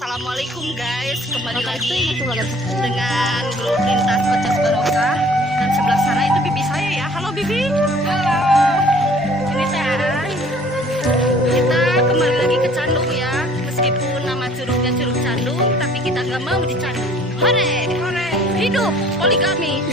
Assalamualaikum guys, kembali lagi dengan grup lintas Pecos Barokah. Dan sebelah sana itu bibi saya ya. Halo bibi. Halo. Ini saya. Kita kembali lagi ke Candung ya. Meskipun nama curugnya Curug Candung, tapi kita nggak mau di Candung. Hore, hore. Hidup poligami.